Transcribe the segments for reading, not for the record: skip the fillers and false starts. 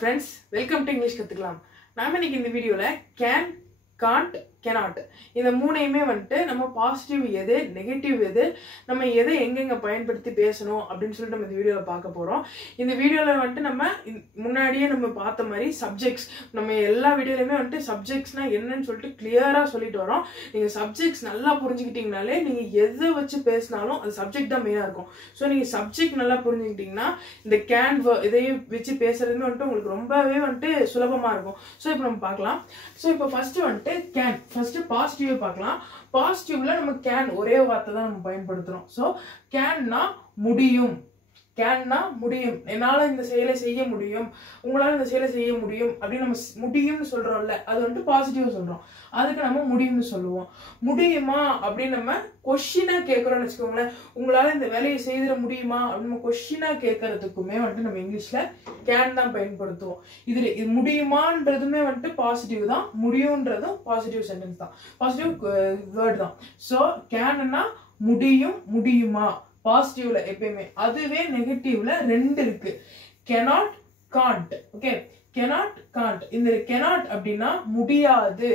friends, welcome to English கத்துக்கலாம். நாம இன்னைக்கு இந்த வீடியோல can, can't, cannot இந்த மூணையுமே வந்துட்டு நம்ம பாசிட்டிவ் எது நெகட்டிவ் எது நம்ம எதை எங்கெங்க பயன்படுத்தி பேசணும் அப்படின்னு சொல்லிட்டு நம்ம இந்த வீடியோல பார்க்க போறோம். இந்த வீடியோல வந்துட்டு நம்ம முன்னாடியே நம்ம பார்த்த மாதிரி சப்ஜெக்ட்ஸ் நம்ம எல்லா வீடியோலயுமே வந்துட்டு சப்ஜெக்ட்ஸ்னா என்னன்னு சொல்லிட்டு கிளியரா சொல்லிட்டு வரோம். நீங்க சப்ஜெக்ட்ஸ் நல்லா புரிஞ்சுக்கிட்டீங்கனாலே நீங்க எதை வச்சு பேசினாலும் அது சப்ஜெக்ட் தான் மெயினா இருக்கும். ஸோ நீங்க சப்ஜெக்ட் நல்லா புரிஞ்சுக்கிட்டீங்கன்னா இந்த கேன் இதையும் வச்சு பேசுறதுமே வந்துட்டு உங்களுக்கு ரொம்பவே வந்துட்டு சுலபமா இருக்கும். ஸோ இப்போ நம்ம பார்க்கலாம். ஸோ இப்போ ஃபர்ஸ்ட் வந்துட்டு கேன் ஃபர்ஸ்ட் பாசிட்டிவ் பார்க்கலாம். பாசிட்டிவ்ல நம்ம கேன் ஒரே வார்த்தை தான் நம்ம பயன்படுத்துறோம். சோ கேன்னா முடியும், கேன்னா முடியும், என்னால இந்த செயலை செய்ய முடியும், உங்களால இந்த செயலை செய்ய முடியும் அப்படின்னு நம்ம முடியும்னு சொல்றோம்ல, அது வந்துட்டு பாசிட்டிவ் சொல்றோம். அதுக்கு நம்ம முடியும்னு சொல்லுவோம். முடியுமா அப்படின்னு நம்ம கொஸ்டினா கேட்கறோம்னு வச்சுக்கோங்களேன். உங்களால இந்த வேலையை செய்திட முடியுமா அப்படின்னு நம்ம கொஸ்டினா கேட்கறதுக்குமே வந்துட்டு நம்ம இங்கிலீஷ்ல கேன் தான் பயன்படுத்துவோம். இது முடியுமான்றதுமே வந்துட்டு பாசிட்டிவ் தான், முடியும்ன்றதும் பாசிட்டிவ் சென்டென்ஸ் தான், பாசிட்டிவ் வேர்ட் தான். ஸோ கேன்னா முடியும், முடியுமா பாசிட்டிவ்ல எப்பயுமே. அதுவே நெகட்டிவ்ல ரெண்டு இருக்கு, cannot, can't. Okay, cannot, can't. இந்த cannot அப்படின்னா முடியாது,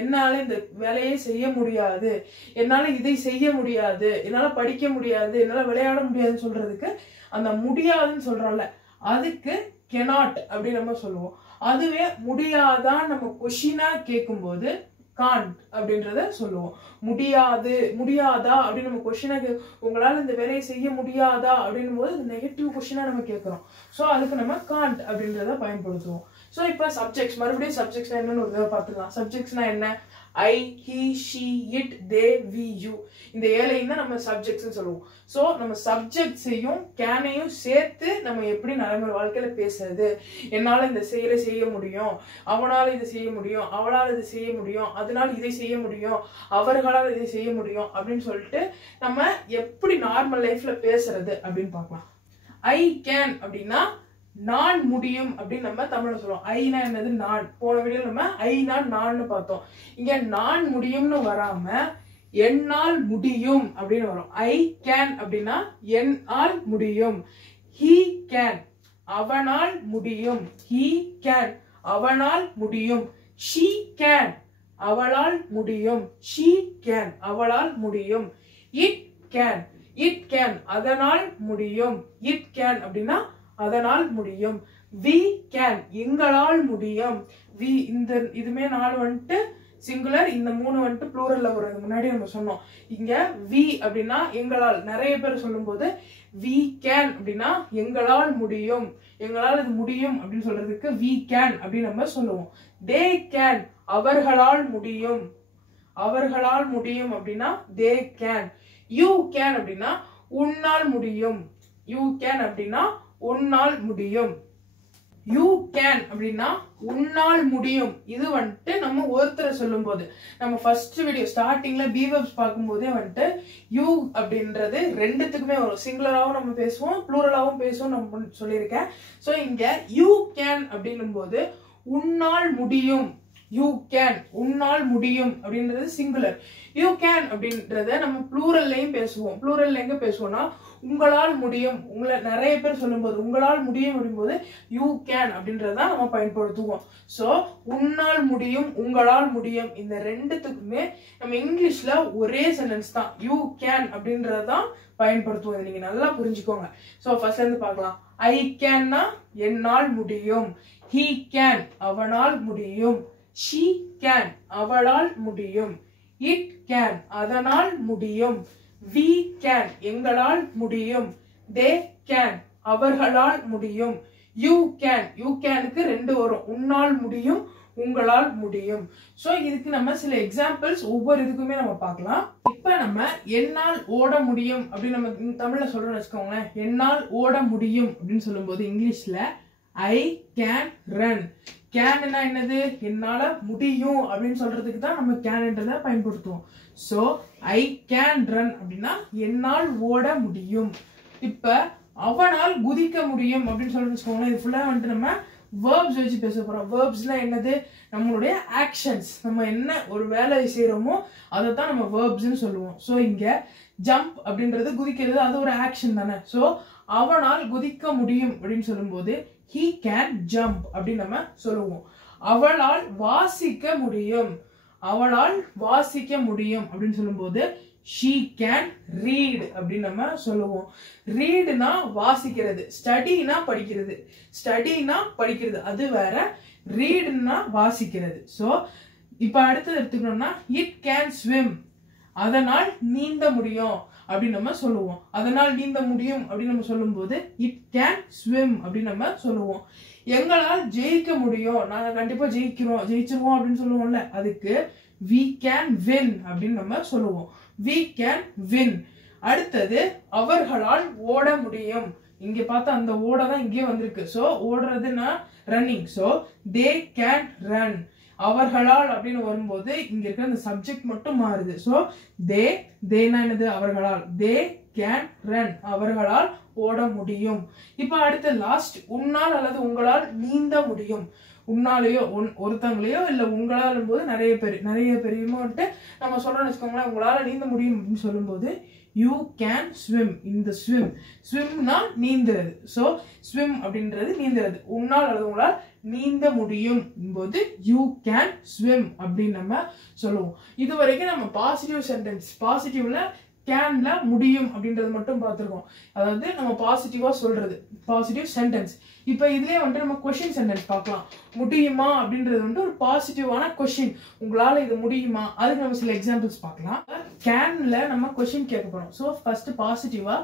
என்னால இந்த வேலையை செய்ய முடியாது, என்னால இதை செய்ய முடியாது, என்னால படிக்க முடியாது, என்னால விளையாட முடியாதுன்னு சொல்றதுக்கு அந்த முடியாதுன்னு சொல்றோம்ல, அதுக்கு cannot அப்படின்னு நம்ம சொல்லுவோம். அதுவே முடியாதான் நம்ம கொஸ்டினா கேட்கும் போது can't அப்படின்றத சொல்லுவோம். முடியாது, முடியாதா அப்படின்னு நம்ம கொஸ்டினா உங்களால இந்த வேலையை செய்ய முடியாதா அப்படின்னும் போது நெகட்டிவ் கொஸ்டினா நம்ம கேட்கிறோம். ஸோ அதுக்கு நம்ம can't அப்படின்றத பயன்படுத்துவோம். ஸோ இப்போ சப்ஜெக்ட்ஸ், மறுபடியும் சப்ஜெக்ட்ஸ்னா என்னன்னு ஒரு தடவை பார்த்துக்கலாம். சப்ஜெக்ட்ஸ்னா என்ன? I, he, she, it, they, we, you. இந்த ஏழையும் தான் நம்ம சப்ஜெக்ட்ஸ் சொல்லுவோம். ஸோ நம்ம சப்ஜெக்ட்ஸையும் கேனையும் சேர்த்து நம்ம எப்படி நடைமுறை வாழ்க்கையில பேசுறது, என்னால இந்த செயலை செய்ய முடியும், அவனால இதை செய்ய முடியும், அவளால் இதை செய்ய முடியும், அதனால இதை செய்ய முடியும், அவர்களால் இதை செய்ய முடியும் அப்படின்னு சொல்லிட்டு நம்ம எப்படி நார்மல் லைஃப்ல பேசுறது அப்படின்னு பார்க்கலாம். ஐ கேன் அப்படின்னா நான் முடியும் அப்படின்னு நம்ம தமிழ்ல சொல்லுவோம். ஐனா என்னது? நான். போன வீடியோ நம்ம ஐனா நான் பார்த்தோம். இங்க நான் முடியும்னு வராம என்னால் முடியும் அப்படின்னு வரும். ஐ கேன் அப்படின்னா என்னால் முடியும். ஹி கேன் அவனால் முடியும், ஹி கேன் அவனால் முடியும். ஷி கேன் அவளால் முடியும், ஷி கேன் அவளால் முடியும். இட் கேன், இட் கேன் அதனால் முடியும், இட் கேன் அப்படின்னா அதனால் முடியும். வி கேன் எங்களால் முடியும், வி இந்த இதுமே நாலு வந்துட்டு சிங்குலர், இந்த மூணு வந்துட்டு ப்ளூரல்ல வருது. முன்னாடி நம்ம சொன்னோம். இங்க வி அப்படின்னா எங்களால், நிறைய பேர் சொல்லும் போது வி கேன் அப்படின்னா எங்களால் முடியும், எங்களால் இது முடியும் அப்படின்னு சொல்றதுக்கு வி கேன் அப்படின்னு நம்ம சொல்லுவோம். தே கேன் அவர்களால் முடியும், அவர்களால் முடியும் அப்படின்னா தே கேன். யூ கேன் அப்படின்னா உன்னால் முடியும், யூ கேன் அப்படின்னா உன்னால் முடியும். யூ கேன் அப்படின்னா உன்னால் முடியும். இது வந்துட்டு நம்ம ஒருத்தரை சொல்லும் போது, நம்ம ஃபர்ஸ்ட் வீடியோ ஸ்டார்டிங்ல பி வெர்ப்ஸ் பார்க்கும் போதே வந்துட்டு யூ அப்படின்றது ரெண்டுத்துக்குமே வரும். சிங்குலராகவும் நம்ம பேசுவோம், ப்ளூரலாகவும் பேசுவோம் நம்ம சொல்லியிருக்கேன். ஸோ இங்க யூ கேன் அப்படின்னும் போது உன்னால் முடியும், யூ கேன் உன்னால் முடியும் அப்படின்றது சிங்குலர். யூ கேன் அப்படின்றத நம்ம ப்ளூரல்லையும் பேசுவோம். ப்ளூரல்ல எங்க பேசுவோம்னா உங்களால் முடியும், உங்களை நிறைய பேர் சொல்லும் போது உங்களால் முடியும் அப்படிங்கும்போது யூ கேன் அப்படின்றதான் நம்ம பயன்படுத்துவோம். ஸோ உன்னால் முடியும், உங்களால் முடியும், இந்த ரெண்டுத்துக்குமே நம்ம இங்கிலீஷ்ல ஒரே சென்டென்ஸ் தான், யூ கேன் அப்படின்றதான் பயன்படுத்துவோம். நீங்க நல்லா புரிஞ்சுக்கோங்க. ஸோ ஃபர்ஸ்ட்ல இருந்து பார்க்கலாம். ஐ கேன்னா என்னால் முடியும், ஹி கேன் அவனால் முடியும், ஷி கேன் அவளால் முடியும், இட் கேன் அதனால் முடியும், வி கேன் எங்களால் முடியும், தே கேன் அவர்களால் முடியும், யூ கேன், யூ கேனுக்கு ரெண்டு வரும், உன்னால் முடியும், உங்களால் முடியும். சோ இதுக்கு நம்ம சில எக்ஸாம்பிள்ஸ் ஒவ்வொரு இதுக்குமே நம்ம பார்க்கலாம். இப்ப நம்ம என்னால் ஓட முடியும் அப்படின்னு நம்ம தமிழ்ல சொல்றோம்னு வச்சுக்கோங்களேன். என்னால் ஓட முடியும் அப்படின்னு சொல்லும் போது இங்கிலீஷ்ல ஐ கேன் ரன். கேன்னா என்னது? என்னால முடியும் அப்படின்னு சொல்றதுக்கு தான் நம்ம கேன்ன்றத பயன்படுத்துவோம். சோ ஐ கேன் ரன் அப்படின்னா என்னால் ஓட முடியும். இப்ப அவனால் குதிக்க முடியும் அப்படின்னு சொல்லிட்டு வச்சுக்கோங்களேன். இது ஃபுல்லா வந்துட்டு நம்ம வேர்ப்ஸ் வச்சு பேச போறோம். வேர்ப்ஸ்லாம் என்னது? நம்மளுடைய ஆக்ஷன்ஸ். நம்ம என்ன ஒரு வேலை செய்யறோமோ அதை தான் நம்ம வேர்ப்ஸ்ன்னு சொல்லுவோம். ஸோ இங்க ஜம்ப் அப்படின்றது குதிக்கிறது, அது ஒரு ஆக்ஷன் தானே. ஸோ அவனால் குதிக்க முடியும் அப்படின்னு சொல்லும்போது he can jump அப்படின்னு நம்ம சொல்லுவோம். அவளால் வாசிக்க முடியும். அவளால் வாசிக்க முடியும் அப்படின்னு சொல்லும்போது she can read அப்படின்னு நம்ம சொல்லுவோம். ரீட்னா வாசிக்கிறது, ஸ்டடினா படிக்கிறது. ஸ்டடினா படிக்கிறது அது வேற, ரீட்னா வாசிக்கிறது. சோ இப்ப அடுத்தது எடுத்துக்கணும்னா it can swim, அதனால் நீந்த முடியும் அப்படின்னு நம்ம சொல்லுவோம். அதனால் நீந்த முடியும் அப்படின்னு நம்ம சொல்லும்போது it can swim அப்படின்னு நம்ம சொல்லுவோம். எங்களால் ஜெயிக்க முடியும், நாங்க கண்டிப்பா ஜெயிச்சிருவோம் அப்படின்னு சொல்லுவோம்ல, அதுக்கு we can win அப்படின்னு நம்ம சொல்லுவோம். we can win. அடுத்தது அவர்களால் ஓட முடியும். இங்க பார்த்தா அந்த ஓட தான் இங்கே வந்திருக்கு. சோ ஓடுறதுன்னா running. So they can run. அவர்களால் அப்படின்னு வரும்போது இங்க இருக்கிற அந்த சப்ஜெக்ட் மட்டும் மாறுது. சோ தேனா என்னது, அவர்களால். they can run, அவர்களால் ஓட முடியும். இப்ப அடுத்து லாஸ்ட், உன்னால் அல்லது உங்களால் நீந்த முடியும். உன்னாலேயோ ஒருத்தங்களையோ இல்ல உங்களால் போது நிறைய பேரையுமே வந்துட்டு நம்ம சொல்றோம்னு வச்சுக்கோங்களேன், உங்களால நீந்த முடியும் அப்படின்னு சொல்லும்போது you can swim. இந்த ஸ்விம்னா நீந்துறது. சோ ஸ்விம் அப்படின்றது நீந்துறது. உன்னால் அல்லது உங்களால் நீந்த முடியும் போது you can swim அப்படின்னு நம்ம சொல்லுவோம். இது வரைக்கும் நம்ம பாசிட்டிவ் சென்டென்ஸ், பாசிட்டிவ்ல கேன்ல முடியும் அப்படின்றது மட்டும் பார்த்திருக்கோம். அதாவது நம்ம பாசிட்டிவா சொல்றது பாசிட்டிவ் சென்டென்ஸ். இப்ப இதுலயே வந்துட்டு நம்ம क्वेश्चन சென்டென்ஸ் பார்க்கலாம். முடியுமா அப்படின்றது வந்து ஒரு பாசிட்டிவான क्वेश्चन. உங்களால இது முடியுமா, அதுக்கு நம்ம சில எக்ஸாம்பிள்ஸ் பார்க்கலாம். கேன்ல நம்ம क्वेश्चन கேட்க போறோம். சோ ஃபர்ஸ்ட் பாசிட்டிவா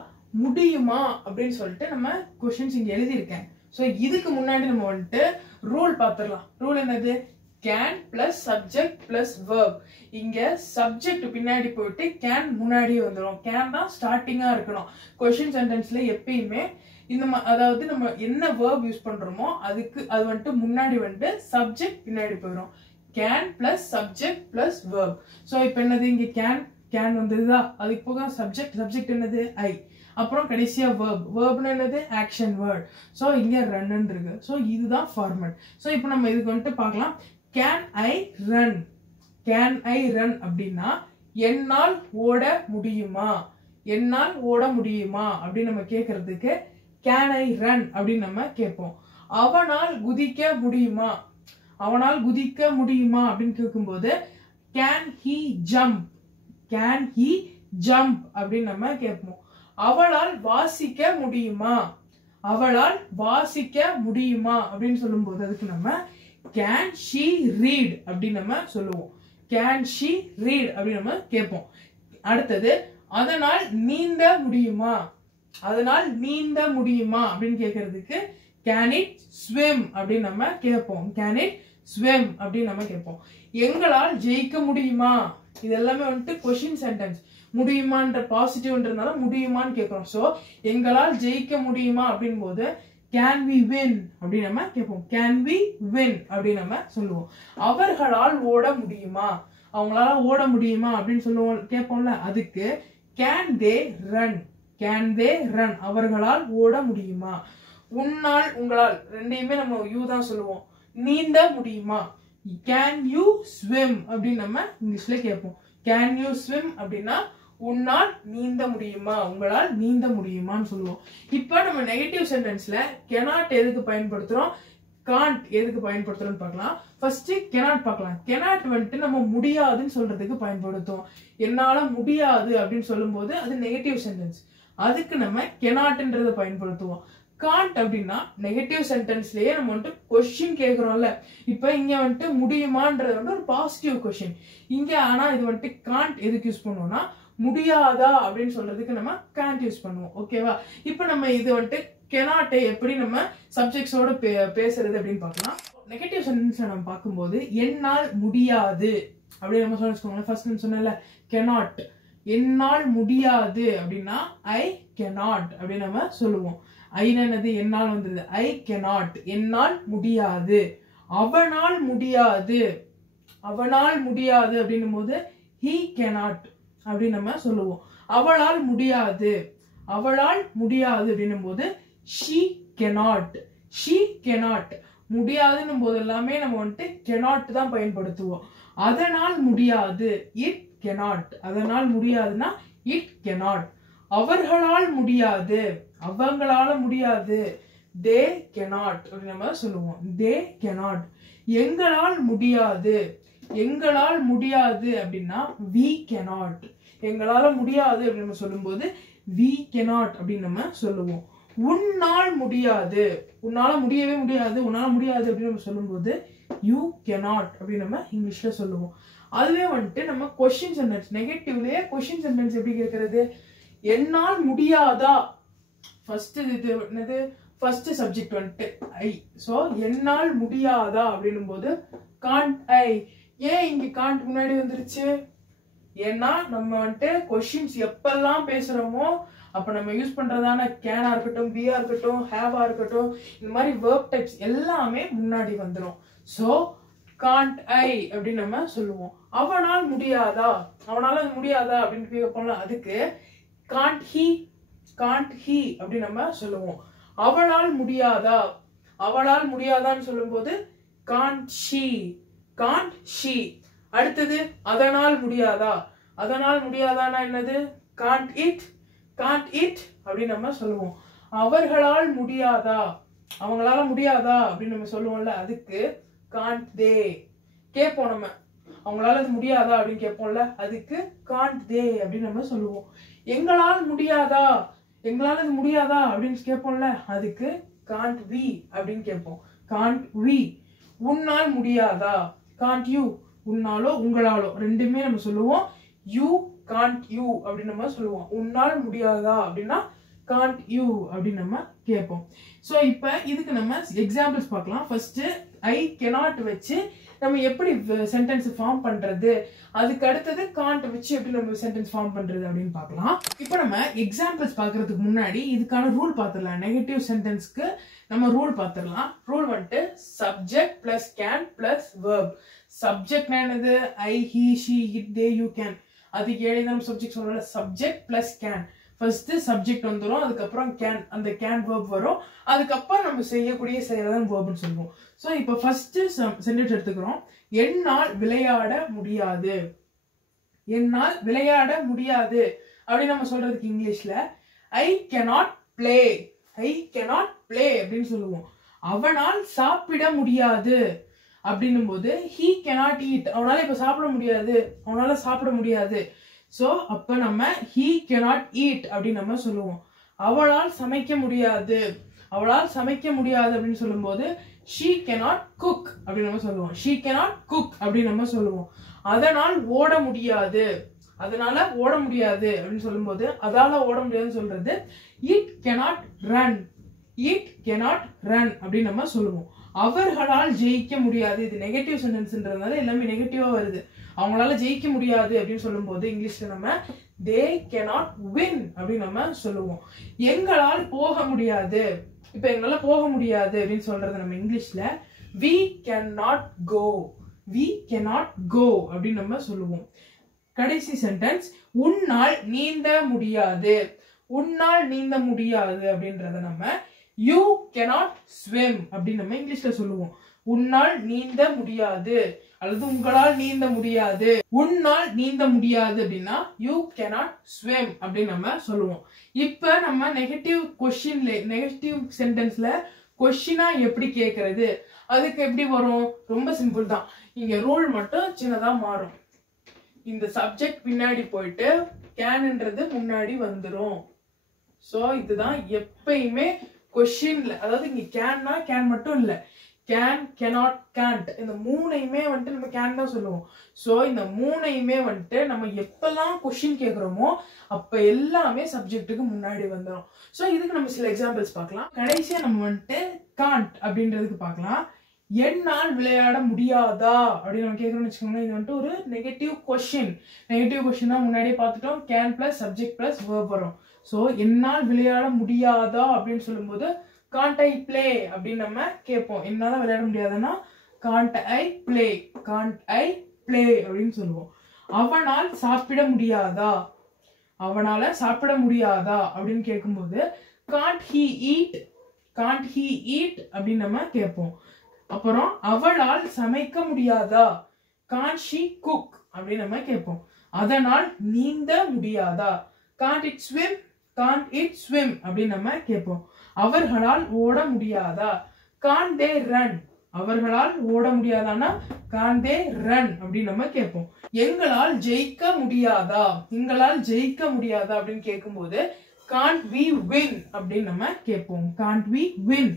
முடியுமா அப்படின்னு சொல்லிட்டு நம்ம क्वेश्चंस இங்க எழுதி இருக்கேன். சோ இதுக்கு முன்னாடி நம்ம வந்துட்டு ரூல் பார்த்திரலாம். ரூல் என்னது, can plus subject plus verb. இங்க subject பின்னாடி போயிட்டு can முன்னாடி வந்துரும். can தான் ஸ்டார்டிங்கா இருக்கணும். क्वेश्चन சென்டென்ஸ்ல எப்பயுமே இந்த அதாவது நம்ம என்ன verb யூஸ் பண்றோமோ அதுக்கு அது வந்துட்டு முன்னாடி வந்து subject பின்னாடி போயிடும். can plus subject plus verb. So இப்போ என்னது, இங்க can வந்ததுதா, அதுக்கு போக subject என்னது I, அப்புறம் கடைசியா verb என்னது action word. சோ இங்க run இருக்கு. சோ இதுதான் ஃபார்மட். சோ இப்போ நம்ம இதுக்கு வந்துட்டு பார்க்கலாம். can I run அப்படின்னா என்னால் ஓட முடியுமா, அப்படின்னு நம்ம கேட்கறதுக்கு can I run அப்படின்னு நம்ம கேட்போம். அவனால் குதிக்க முடியுமா அப்படின்னு கேட்கும்போது can he jump அப்படின்னு நம்ம கேட்போம். அவளால் வாசிக்க முடியுமா அப்படின்னு சொல்லும்போது அதுக்கு நம்ம can she read அப்படின்னு நம்ம சொல்லுவோம். can she read அப்படின்னு நம்ம கேட்போம். அடுத்தது அதனால் நீந்த முடியுமா அப்படின்னு கேட்கறதுக்கு can it swim அப்படின்னு நம்ம கேட்போம். எங்களால் ஜெயிக்க முடியுமா, இது எல்லாமே வந்துட்டு क्वेश्चन சென்டென்ஸ். முடியுமான்ற பாசிட்டிவ்ன்றதுனால முடியுமான்னு கேட்கிறோம். சோ எங்களால் ஜெயிக்க முடியுமா அப்படின் போது can we win அப்படின்னு நம்ம கேட்போம். can we win அப்படின்னு நம்ம சொல்லுவோம். அவர்களால் ஓட முடியுமா, அவங்களால ஓட முடியுமா அப்படின்னு சொல்லுவோம் கேட்போம்ல, அதுக்கு can they run அவர்களால் ஓட முடியுமா. உன்னால் உங்களால் ரெண்டையுமே நம்ம யூ தான் சொல்லுவோம். நீந்த முடியுமா, can you swim அப்படின்னு நம்ம இங்கிலீஷ்ல கேட்போம். can you swim அப்படின்னா உன்னால் நீந்த முடியுமா, உங்களால் நீந்த முடியுமான்னு சொல்லுவோம். இப்ப நம்ம நெகட்டிவ் சென்டென்ஸ்ல cannot எதுக்கு பயன்படுத்துறோம், can't எதுக்கு பயன்படுத்துறோம்னு பார்க்கலாம். ஃபர்ஸ்ட் cannot பார்க்கலாம். cannot வந்துட்டு நம்ம முடியாதுன்னு சொல்றதுக்கு பயன்படுத்துவோம். என்னால முடியாது அப்படின்னு சொல்லும்போது அது நெகட்டிவ் சென்டென்ஸ், அதுக்கு நம்ம cannotன்றத பயன்படுத்துவோம். can't அப்படின்னா நெகட்டிவ் சென்டென்ஸ்லயே நம்ம வந்துட்டு கொஸ்டின் கேட்கிறோம்ல, இப்ப இங்க வந்துட்டு முடியுமான்றது வந்து ஒரு பாசிட்டிவ் கொஸ்டின். இங்க ஆனா இது வந்துட்டு can't எதுக்கு யூஸ் பண்ணுவோம்னா முடியாதா அப்படின்னு சொல்றதுக்கு நம்ம can't யூஸ் பண்ணுவோம். ஓகேவா. இப்ப நம்ம இது வந்துட்டு cannot எப்படி நம்ம சப்ஜெக்ட்ஸோட பேசுறது அப்படின்னு பார்க்கலாம். நெகட்டிவ் சென்டென்ஸ்ல நம்ம பார்க்கும்போது என்னால் முடியாது அப்படின்னு நம்ம சொல்லிக்கோங்களேன். ஃபர்ஸ்ட் சொன்னல cannot, என்னால் முடியாது அப்படின்னா I cannot அப்படின்னு நம்ம சொல்லுவோம். I என்னது, என்னால் வந்தது, I cannot என்னால் முடியாது. அவனால் முடியாது அப்படின்னும் போது he cannot அப்படின்னு நம்ம சொல்லுவோம். அவளால் முடியாது அப்படின்னும் போது she cannot முடியாதுன்னும் போது எல்லாமே நம்ம வந்துட்டு cannot தான் பயன்படுத்துவோம். அதனால் முடியாது it cannot, அதனால் முடியாதுன்னா it cannot. அவங்களால முடியாது தே cannot அப்படி நம்ம சொல்லுவோம். தே cannot. எங்களால் முடியாது. எங்களால் முடியாது அப்படின்னா we cannot. எங்களால முடியாது அப்படின்னு நம்ம சொல்லும்போது we cannot அப்படின்னு நம்ம சொல்லுவோம். உன்னால் முடியாது. உன்னால முடியவே முடியாது. உன்னால முடியாது அப்படின்னு நம்ம சொல்லும்போது you cannot அப்படின்னு நம்ம இங்கிலீஷ்ல சொல்லுவோம். அதுவே வந்துட்டு நம்ம கொஸ்டின் சென்டென்ஸ் நெகட்டிவ்லயே கொஸ்டின் சென்டென்ஸ் எப்படி கேட்கறது? என்னால் முடியாதா? ஃபர்ஸ்ட் இது என்னது? ஃபர்ஸ்ட் சப்ஜெக்ட் வந்துட்டு ஐ. சோ என்னால் முடியாதா அப்படின்னும் போது காண்ட் ஐ. ஏன் இங்க காண்ட் முன்னாடி வந்துருச்சு? ஏன்னா நம்ம வந்துட்டு கொஸ்டின்ஸ் எப்பெல்லாம் பேசுறோமோ அப்ப நம்ம யூஸ் பண்றதான கேனா இருக்கட்டும், பியா இருக்கட்டும், ஹேவா இருக்கட்டும், இந்த மாதிரி வேர்ப் டைப்ஸ் எல்லாமே முன்னாடி வந்துடும். சோ காண்ட் ஐ அப்படின்னு நம்ம சொல்லுவோம். அவனால் முடியாதா? அவனால முடியாதா அப்படின்னு கேட்போம்ல, அதுக்கு காண்ட் ஹி. காண்ட் ஹி அப்படின்னு நம்ம சொல்லுவோம். அவளால் முடியாதா? அவளால் முடியாதான்னு சொல்லும்போது காண்ட் ஷி. Gantt she. அடுத்தது அதனால் முடியாதா? அதனால் முடியாதானா என்னது? Gantt it. காண்ட் இட் அப்படின்னு நம்ம சொல்லுவோம். அவர்களால் முடியாதா? அவங்களால முடியாதா அப்படின்னு நம்ம சொல்லுவோம்ல, அதுக்கு காண்ட் தே. கேட்போம் நம்ம, அவங்களால அது முடியாதா அப்படின்னு கேட்போம்ல, அதுக்கு காண்ட் தே அப்படின்னு நம்ம சொல்லுவோம். எங்களால் முடியாதா? எங்களால அது முடியாதா அப்படின்னு கேட்போம்ல, அதுக்கு காண்ட் வி அப்படின்னு கேட்போம். Can't we. உன்னால் முடியாதா? Gantt you. உன்னாலோ உங்களாலோ ரெண்டுமே நம்ம சொல்லுவோம். யூ காண்ட் யூ அப்படின்னு நம்ம சொல்லுவோம். உன்னால் முடியாதா அப்படின்னா காண்ட் யூ அப்படின்னு நம்ம கேட்போம். ஸோ இப்போ இதுக்கு நம்ம எக்ஸாம்பிள்ஸ் பார்க்கலாம். ஃபர்ஸ்ட் ஐ cannot வச்சு நம்ம எப்படி சென்டென்ஸ் ஃபார்ம் பண்றது, அதுக்கு அடுத்தது காண்ட் வச்சு எப்படி நம்ம சென்டென்ஸ் ஃபார்ம் பண்றது அப்படின்னு பார்க்கலாம். இப்போ நம்ம எக்ஸாம்பிள்ஸ் பார்க்கறதுக்கு முன்னாடி இதுக்கான ரூல் பார்த்துடலாம். நெகட்டிவ் சென்டென்ஸ்க்கு நம்ம ரூல் பார்த்துடலாம். ரூல் வந்துட்டு subject plus can plus verb. சப்ஜெக்ட்னா என்னது? I, he, she, it, they, you, can. அதுக்கு ஏழு நம்ம சப்ஜெக்ட் சொல்றோம்ல, subject plus can. First subject வந்துடும், அதுக்கப்புறம் கேன், அந்த கேன் வேர்ப் வரும், அதுக்கப்புறம் நம்ம செய்யக்கூடிய செயல்தான் வேர்ப்னு சொல்லுவோம். ஸோ இப்போ ஃபர்ஸ்ட் சென்டென்ஸ் எடுத்துக்கிறோம். என்னால் விளையாட முடியாது. என்னால் விளையாட முடியாது அப்படின்னு நம்ம சொல்றதுக்கு இங்கிலீஷ்ல ஐ cannot play. ஐ cannot play அப்படின்னு சொல்லுவோம். அவனால் சாப்பிட முடியாது அப்படின்னும் போது he cannot eat. அவனால இப்ப சாப்பிட முடியாது, அவனால சாப்பிட முடியாது. சோ அப்ப நம்ம he cannot eat அப்படின்னு நம்ம சொல்லுவோம். அவளால் சமைக்க முடியாது. அவளால் சமைக்க முடியாது அப்படின்னு சொல்லும்போது she cannot cook அப்படின்னு நம்ம சொல்லுவோம். she cannot cook அப்படின்னு நம்ம சொல்லுவோம். அதனால் ஓட முடியாது. அதனால ஓட முடியாது அப்படின்னு சொல்லும்போது அதால ஓட முடியாதுன்னு சொல்றது it cannot run. it cannot run அப்படின்னு நம்ம சொல்லுவோம். அவர்களால் ஜெயிக்க முடியாது. இது நெகட்டிவ் சென்டென்ஸ்ன்றதுனால எல்லாமே நெகட்டிவா வருது. அவங்களால ஜெயிக்க முடியாது அப்படின்னு சொல்லும்போது இங்கிலீஷ்ல நம்ம they cannot win அப்படின்னு நம்ம சொல்லுவோம். எங்களால் போக முடியாது. இப்ப எங்களால போக முடியாது அப்படின்னு சொல்றது நம்ம இங்கிலீஷ்ல we cannot go. we cannot go அப்படின்னு நம்ம சொல்லுவோம். கடைசி சென்டென்ஸ் உன்னால் நீந்த முடியாது. உன்னால் நீந்த முடியாது அப்படின்றத நம்ம you cannot swim அப்படின்னு நம்ம இங்கிலீஷ்ல சொல்லுவோம். உன்னால் நீந்த முடியாது அல்லது உங்களால் நீந்த முடியாது. உன்னால் நீந்த முடியாது அப்படின்னா you cannot swim அப்படின்னு நம்ம சொல்லுவோம். இப்ப நம்ம நெகட்டிவ் கொஸ்டின்ல நெகட்டிவ் சென்டென்ஸ்ல கொஸ்டினா எப்படி கேக்குறது, அதுக்கு எப்படி வரும்? ரொம்ப சிம்பிள் தான். இங்க ரூல் மட்டும் சின்னதா மாறும். இந்த சப்ஜெக்ட் பின்னாடி போயிட்டு கேன்ன்றது முன்னாடி வந்துரும். சோ இதுதான் எப்பயுமே கொஸ்டின்ல, அதாவது இங்க கேன்னா கேன் மட்டும் இல்ல, கேன், cannot, can't இந்த மூணையுமே வந்துட்டு நம்ம கேன் தான் சொல்லுவோம். சோ இந்த மூணையுமே வந்துட்டு நம்ம எப்பெல்லாம் கொஸ்டின் கேக்குறோமோ அப்ப எல்லாமே சப்ஜெக்ட்டுக்கு முன்னாடி வந்துடும். சோ இதுக்கு நம்ம சில எக்ஸாம்பிள்ஸ் பார்க்கலாம். கடைசியா நம்ம வந்துட்டு காண்ட் அப்படின்றதுக்கு பார்க்கலாம். என்னால் விளையாட முடியாதா அப்படின்னு நம்ம கேட்கறோம்னு வச்சுக்கோங்க. இது வந்துட்டு ஒரு நெகட்டிவ் கொஸ்டின். நெகட்டிவ் கொஸ்டின் தான் முன்னாடியே பார்த்துட்டோம். Can plus subject plus verb வரும். சோ என்னால் விளையாட முடியாதா அப்படின்னு சொல்லும்போது காண்ட் ஐ பிளே அப்படின்னு நம்ம கேட்போம். என்னால விளையாட முடியாதுன்னா Gantt I play. Gantt I play அப்படின்னு சொல்லுவோம். அவனால் சாப்பிட முடியாதா. அவனால சாப்பிட முடியாதா அப்படின்னு கேட்கும்போது can't he eat. Can't he eat அப்படின்னு நம்ம கேட்போம். அப்புறம் அவளால் சமைக்க முடியாதா. காண்ட் ஷி குக் அப்படின்னு நம்ம கேட்போம். அதனால் நீந்த முடியாதா. Can't it swim. Can't it swim அப்படின்னு நம்ம கேட்போம். அவர்களால் ஓட முடியாதா? can't they run? அவர்களால் ஓட முடியாதானா can't they run அப்படின்னு நம்ம கேட்போம். எங்களால் ஜெயிக்க முடியாதா? எங்களால் ஜெயிக்க முடியாதா அப்படின்னு கேட்கும்போது can't we win அப்படின்னு நம்ம கேட்போம். can't we win.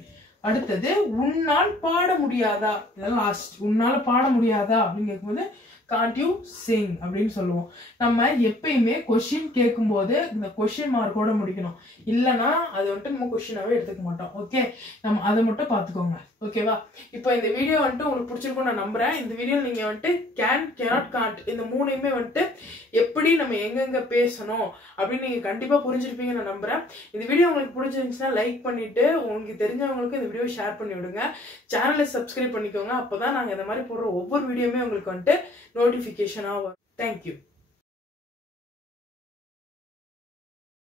அடுத்தது உன்னால் பாட முடியாதா? இதெல்லாம் லாஸ்ட். உன்னால பாட முடியாதா அப்படின்னு கேட்கும்போது can't you sing அப்படின்னு சொல்லுவோம். நம்ம எப்பயுமே கொஸ்டின் கேட்கும்போது இந்த கொஸ்டின் மார்க்கோட முடிக்கணும். இல்லைன்னா அது வந்துட்டு நம்ம கொஸ்டினாவே எடுத்துக்க மாட்டோம். ஓகே, நம்ம அதை மட்டும் பார்த்துக்கோங்க. ஓகேவா? இப்போ இந்த வீடியோ வந்துட்டு உங்களுக்கு பிடிச்சிருக்கும் நான் நம்புறேன். இந்த வீடியோ நீங்க வந்துட்டு கேன், கேனாட், காண்ட் இந்த மூணையுமே வந்துட்டு எப்படி நம்ம எங்கெங்க பேசணும் அப்படின்னு நீங்க கண்டிப்பா புரிஞ்சிருப்பீங்கன்னு நான் நம்புறேன். இந்த வீடியோ உங்களுக்கு பிடிச்சிருந்துச்சுன்னா லைக் பண்ணிட்டு உங்களுக்கு தெரிஞ்சவங்களுக்கு இந்த வீடியோ ஷேர் பண்ணி விடுங்க. சேனலை சப்ஸ்கிரைப் பண்ணிக்கோங்க. அப்பதான் நாங்க இந்த மாதிரி போடுற ஒவ்வொரு வீடியோமே உங்களுக்கு வந்துட்டு நோட்டிபிகேஷன் ஆகும். தேங்க்யூ.